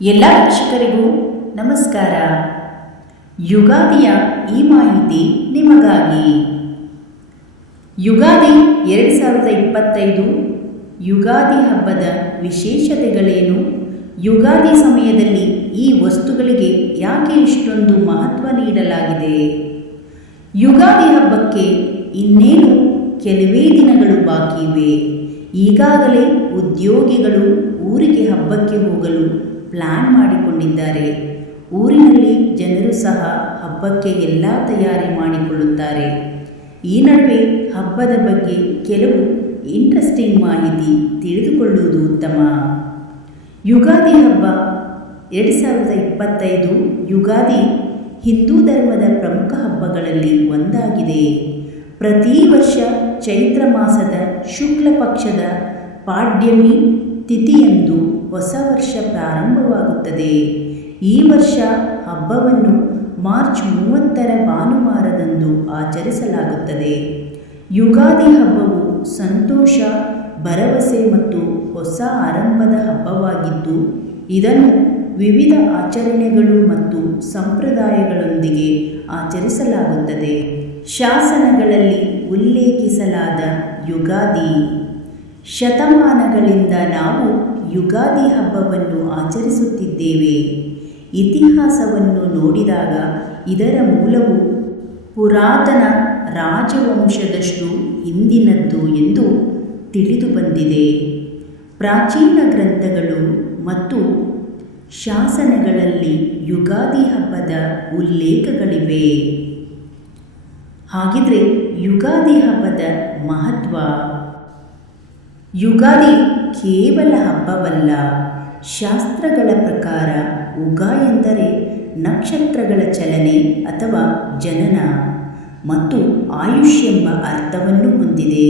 ಎಲ್ಲ ವೀಕ್ಷಕರಿಗೂ ನಮಸ್ಕಾರ. ಯುಗಾದಿಯ ಈ ಮಾಹಿತಿ ನಿಮಗಾಗಿ. ಯುಗಾದಿ ಎರಡು ಸಾವಿರದ ಇಪ್ಪತ್ತೈದು ಯುಗಾದಿ ಹಬ್ಬದ ವಿಶೇಷತೆಗಳೇನು? ಯುಗಾದಿ ಸಮಯದಲ್ಲಿ ಈ ವಸ್ತುಗಳಿಗೆ ಯಾಕೆ ಇಷ್ಟೊಂದು ಮಹತ್ವ ನೀಡಲಾಗಿದೆ? ಯುಗಾದಿ ಹಬ್ಬಕ್ಕೆ ಇನ್ನೇನು ಕೆಲವೇ ದಿನಗಳು ಬಾಕಿ ಇವೆ ಈಗಾಗಲೇ ಉದ್ಯೋಗಿಗಳು ಊರಿಗೆ ಹಬ್ಬಕ್ಕೆ ಹೋಗಲು ಪ್ಲ್ಯಾನ್ ಮಾಡಿಕೊಂಡಿದ್ದಾರೆ. ಊರಿನಲ್ಲಿ ಜನರು ಸಹ ಹಬ್ಬಕ್ಕೆ ಎಲ್ಲ ತಯಾರಿ ಮಾಡಿಕೊಳ್ಳುತ್ತಾರೆ. ಈ ನಡುವೆ ಹಬ್ಬದ ಬಗ್ಗೆ ಕೆಲವು ಇಂಟ್ರೆಸ್ಟಿಂಗ್ ಮಾಹಿತಿ ತಿಳಿದುಕೊಳ್ಳುವುದು ಉತ್ತಮ. ಯುಗಾದಿ ಹಬ್ಬ ಎರಡು ಸಾವಿರದ ಇಪ್ಪತ್ತೈದು ಯುಗಾದಿ ಹಿಂದೂ ಧರ್ಮದ ಪ್ರಮುಖ ಹಬ್ಬಗಳಲ್ಲಿ ಒಂದಾಗಿದೆ. ಪ್ರತಿ ವರ್ಷ ಚೈತ್ರ ಮಾಸದ ಶುಕ್ಲ ಪಕ್ಷದ ಪಾಡ್ಯಮಿ ತಿಥಿಯಂದು ಹೊಸ ವರ್ಷ ಪ್ರಾರಂಭವಾಗುತ್ತದೆ. ಈ ವರ್ಷ ಹಬ್ಬವನ್ನು ಮಾರ್ಚ್ ಮೂವತ್ತರ ಭಾನುವಾರದಂದು ಆಚರಿಸಲಾಗುತ್ತದೆ. ಯುಗಾದಿ ಹಬ್ಬವು ಸಂತೋಷ, ಭರವಸೆ ಮತ್ತು ಹೊಸ ಆರಂಭದ ಹಬ್ಬವಾಗಿದ್ದು, ಇದನ್ನು ವಿವಿಧ ಆಚರಣೆಗಳು ಮತ್ತು ಸಂಪ್ರದಾಯಗಳೊಂದಿಗೆ ಆಚರಿಸಲಾಗುತ್ತದೆ. ಶಾಸನಗಳಲ್ಲಿ ಉಲ್ಲೇಖಿಸಲಾದ ಯುಗಾದಿ ಶತಮಾನಗಳಿಂದ ನಾವು ಯುಗಾದಿ ಹಬ್ಬವನ್ನು ಆಚರಿಸುತ್ತಿದ್ದೇವೆ. ಇತಿಹಾಸವನ್ನು ನೋಡಿದಾಗ ಇದರ ಮೂಲವು ಪುರಾತನ ರಾಜವಂಶದಷ್ಟು ಹಿಂದಿನದ್ದು ಎಂದು ತಿಳಿದು ಬಂದಿದೆ. ಪ್ರಾಚೀನ ಗ್ರಂಥಗಳು ಮತ್ತು ಶಾಸನಗಳಲ್ಲಿ ಯುಗಾದಿ ಹಬ್ಬದ ಉಲ್ಲೇಖಗಳಿವೆ. ಹಾಗಿದ್ರೆ ಯುಗಾದಿ ಹಬ್ಬದ ಮಹತ್ವ ಯುಗಾದಿ ಕೇವಲ ಹಬ್ಬವಲ್ಲ. ಶಾಸ್ತ್ರಗಳ ಪ್ರಕಾರ ಉಗ ಎಂದರೆ ನಕ್ಷತ್ರಗಳ ಚಲನೆ ಅಥವಾ ಜನನ ಮತ್ತು ಆಯುಷ್ ಎಂಬ ಅರ್ಥವನ್ನು ಹೊಂದಿದೆ.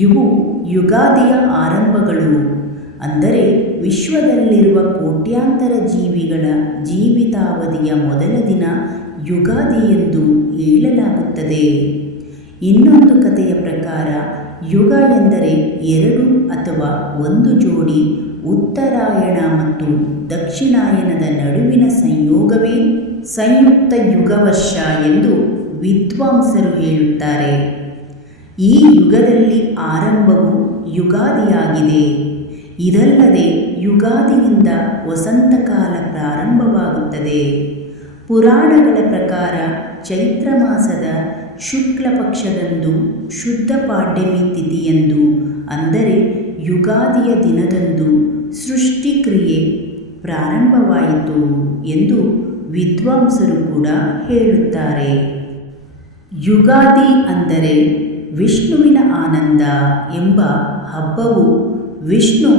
ಇವು ಯುಗಾದಿಯ ಆರಂಭಗಳು. ಅಂದರೆ ವಿಶ್ವದಲ್ಲಿರುವ ಕೋಟ್ಯಾಂತರ ಜೀವಿಗಳ ಜೀವಿತಾವಧಿಯ ಮೊದಲ ದಿನ ಯುಗಾದಿ ಎಂದು ಹೇಳಲಾಗುತ್ತದೆ. ಇನ್ನೊಂದು ಕಥೆಯ ಪ್ರಕಾರ ಯುಗ ಎಂದರೆ ಎರಡು ಅಥವಾ ಒಂದು ಜೋಡಿ ಉತ್ತರಾಯಣ ಮತ್ತು ದಕ್ಷಿಣಾಯನದ ನಡುವಿನ ಸಂಯೋಗವೇ ಸಂಯುಕ್ತ ಯುಗವರ್ಷ ಎಂದು ವಿದ್ವಾಂಸರು ಹೇಳುತ್ತಾರೆ. ಈ ಯುಗದಲ್ಲಿ ಆರಂಭವು ಯುಗಾದಿಯಾಗಿದೆ. ಇದಲ್ಲದೆ ಯುಗಾದಿಯಿಂದ ವಸಂತಕಾಲ ಪ್ರಾರಂಭವಾಗುತ್ತದೆ. ಪುರಾಣಗಳ ಪ್ರಕಾರ ಚೈತ್ರ ಮಾಸದ ಶುಕ್ಲ ಪಕ್ಷದಂದು ಶುದ್ಧ ಪಾಡ್ಯಮಿ ತಿಥಿಯಂದು ಅಂದರೆ ಯುಗಾದಿಯ ದಿನದಂದು ಸೃಷ್ಟಿಕ್ರಿಯೆ ಪ್ರಾರಂಭವಾಯಿತು ಎಂದು ವಿದ್ವಾಂಸರು ಕೂಡ ಹೇಳುತ್ತಾರೆ. ಯುಗಾದಿ ಅಂದರೆ ವಿಷ್ಣುವಿನ ಆನಂದ ಎಂಬ ಹಬ್ಬವು ವಿಷ್ಣು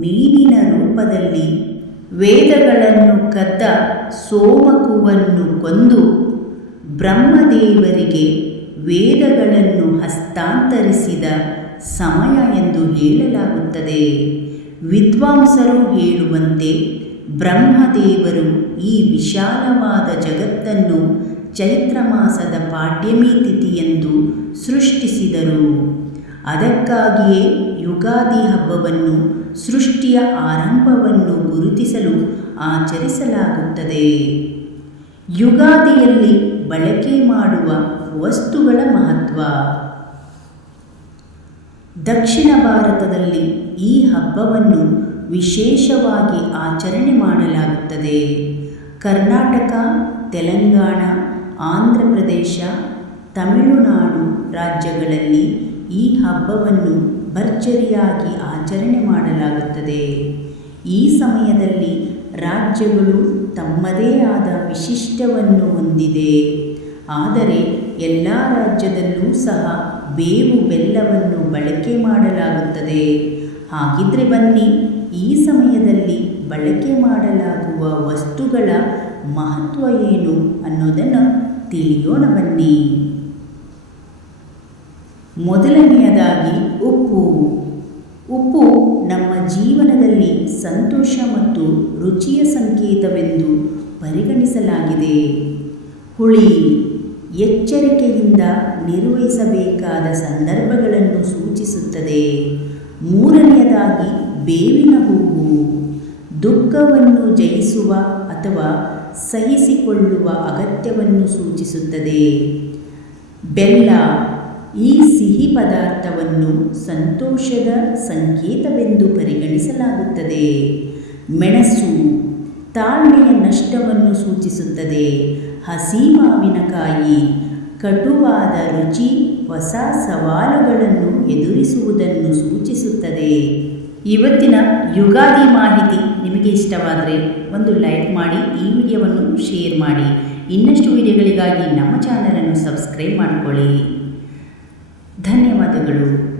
ಮೀನಿನ ರೂಪದಲ್ಲಿ ವೇದಗಳನ್ನು ಕದ್ದ ಸೋಮಕುವನ್ನು ಕೊಂದು ಬ್ರಹ್ಮದೇವರಿಗೆ ವೇದಗಳನ್ನು ಹಸ್ತಾಂತರಿಸಿದ ಸಮಯ ಎಂದು ಹೇಳಲಾಗುತ್ತದೆ. ವಿದ್ವಾಂಸರು ಹೇಳುವಂತೆ ಬ್ರಹ್ಮದೇವರು ಈ ವಿಶಾಲವಾದ ಜಗತ್ತನ್ನು ಚೈತ್ರ ಮಾಸದ ಪಾಡ್ಯಮಿ ತಿಥಿಯೆಂದು ಸೃಷ್ಟಿಸಿದರು. ಅದಕ್ಕಾಗಿಯೇ ಯುಗಾದಿ ಹಬ್ಬವನ್ನು, ಸೃಷ್ಟಿಯ ಆರಂಭವನ್ನು ಗುರುತಿಸಲು ಆಚರಿಸಲಾಗುತ್ತದೆ. ಯುಗಾದಿಯಲ್ಲಿ ಬಳಕೆ ಮಾಡುವ ವಸ್ತುಗಳ ಮಹತ್ವ. ದಕ್ಷಿಣ ಭಾರತದಲ್ಲಿ ಈ ಹಬ್ಬವನ್ನು ವಿಶೇಷವಾಗಿ ಆಚರಣೆ ಮಾಡಲಾಗುತ್ತದೆ. ಕರ್ನಾಟಕ, ತೆಲಂಗಾಣ, ಆಂಧ್ರ ಪ್ರದೇಶ, ತಮಿಳುನಾಡು ರಾಜ್ಯಗಳಲ್ಲಿ ಈ ಹಬ್ಬವನ್ನು ಭರ್ಜರಿಯಾಗಿ ಆಚರಣೆ ಮಾಡಲಾಗುತ್ತದೆ. ಈ ಸಮಯದಲ್ಲಿ ರಾಜ್ಯಗಳು ತಮ್ಮದೇ ಆದ ವಿಶಿಷ್ಟವನ್ನು ಹೊಂದಿದೆ. ಆದರೆ ಎಲ್ಲ ರಾಜ್ಯದಲ್ಲೂ ಸಹ ಬೇವು ಬೆಲ್ಲವನ್ನು ಬಳಕೆ ಮಾಡಲಾಗುತ್ತದೆ. ಹಾಗಿದ್ರೆ ಬನ್ನಿ, ಈ ಸಮಯದಲ್ಲಿ ಬಳಕೆ ಮಾಡಲಾಗುವ ವಸ್ತುಗಳ ಮಹತ್ವ ಏನು ಅನ್ನೋದನ್ನು ತಿಳಿಯೋಣ ಬನ್ನಿ. ಮೊದಲನೆಯದಾಗಿ ಉಪ್ಪು. ಉಪ್ಪು ನಮ್ಮ ಜೀವನದಲ್ಲಿ ಸಂತೋಷ ಮತ್ತು ರುಚಿಯ ಸಂಕೇತವೆಂದು ಪರಿಗಣಿಸಲಾಗಿದೆ. ಹುಳಿ ಎಚ್ಚರಿಕೆಯಿಂದ ನಿರ್ವಹಿಸಬೇಕಾದ ಸಂದರ್ಭಗಳನ್ನು ಸೂಚಿಸುತ್ತದೆ. ಮೂರನೆಯದಾಗಿ ಬೇವಿನ ಹೂವು. ದುಃಖವನ್ನು ಜಯಿಸುವ ಅಥವಾ ಸಹಿಸಿಕೊಳ್ಳುವ ಅಗತ್ಯವನ್ನು ಸೂಚಿಸುತ್ತದೆ. ಬೆಲ್ಲ. ಈ ಸಿಹಿ ಪದಾರ್ಥವನ್ನು ಸಂತೋಷದ ಸಂಕೇತವೆಂದು ಪರಿಗಣಿಸಲಾಗುತ್ತದೆ. ಮೆಣಸು ತಾಳ್ಮೆಯ ನಷ್ಟವನ್ನು ಸೂಚಿಸುತ್ತದೆ. ಹಸಿ ಮಾವಿನಕಾಯಿ ಕಟುವಾದ ರುಚಿ, ಹೊಸ ಸವಾಲುಗಳನ್ನು ಎದುರಿಸುವುದನ್ನು ಸೂಚಿಸುತ್ತದೆ. ಇವತ್ತಿನ ಯುಗಾದಿ ಮಾಹಿತಿ ನಿಮಗೆ ಇಷ್ಟವಾದರೆ ಒಂದು ಲೈಕ್ ಮಾಡಿ, ಈ ವಿಡಿಯೋವನ್ನು ಶೇರ್ ಮಾಡಿ. ಇನ್ನಷ್ಟು ವಿಡಿಯೋಗಳಿಗಾಗಿ ನಮ್ಮ ಚಾನಲನ್ನು ಸಬ್ಸ್ಕ್ರೈಬ್ ಮಾಡಿಕೊಳ್ಳಿ. ಧನ್ಯವಾದಗಳು